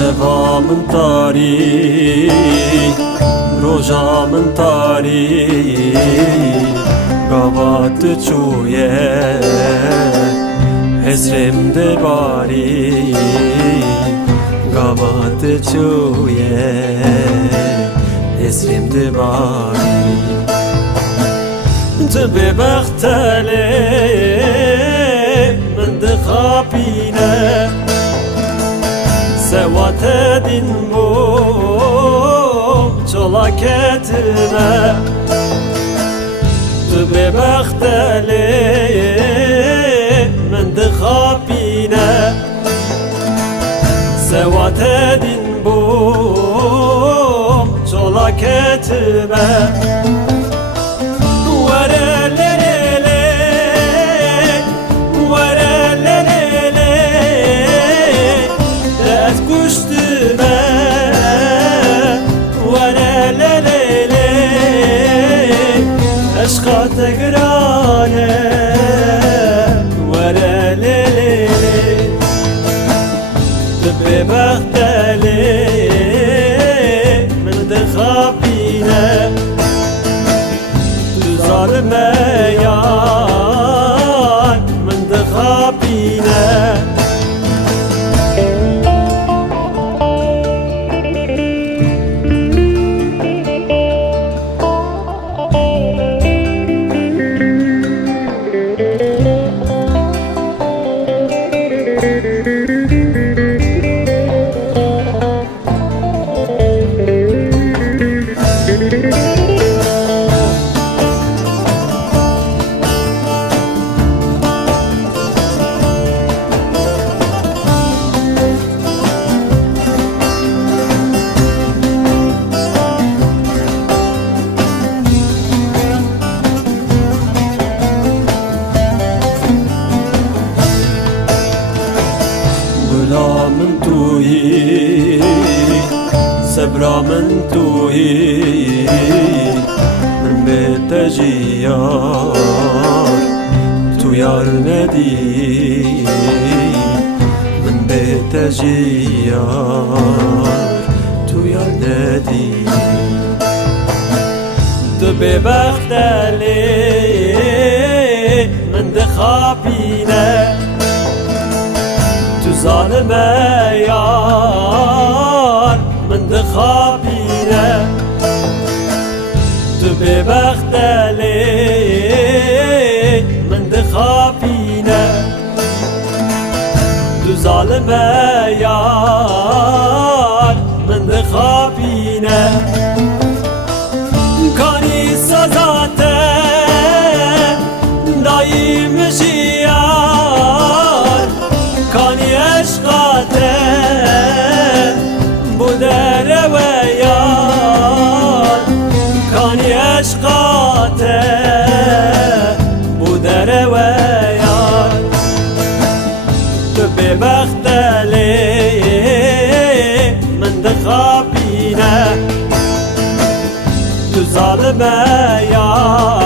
Şevamın tarihi, rojamın tarihi, gavatı çuye, hezrimde bari, gavatı çuye, hezrimde bari. Tıbbi baktale, min de kapine, Sevat edin bu çolak etme Tu bebekteli min dixapine Sevat edin bu çolak etme Aşka tegrane vere lele Tıbbi bakteli min de kapine Tu zalime yan min de kapine Gulamın tuhi, sebramın tuhi Min beteciyar, tu yar nedi Min beteciyar, tu yar nedi Tu bebekteli min de kapine Zalime yar min dixapine Tu bebekteli min dixapine Tu zalime yar min dixapine Kani sazate daim jiyar Kani aşkate bu dere ve yar Kani aşkate bu dere ve yar Tıbbi bakteli min dixapine Tu zalime yar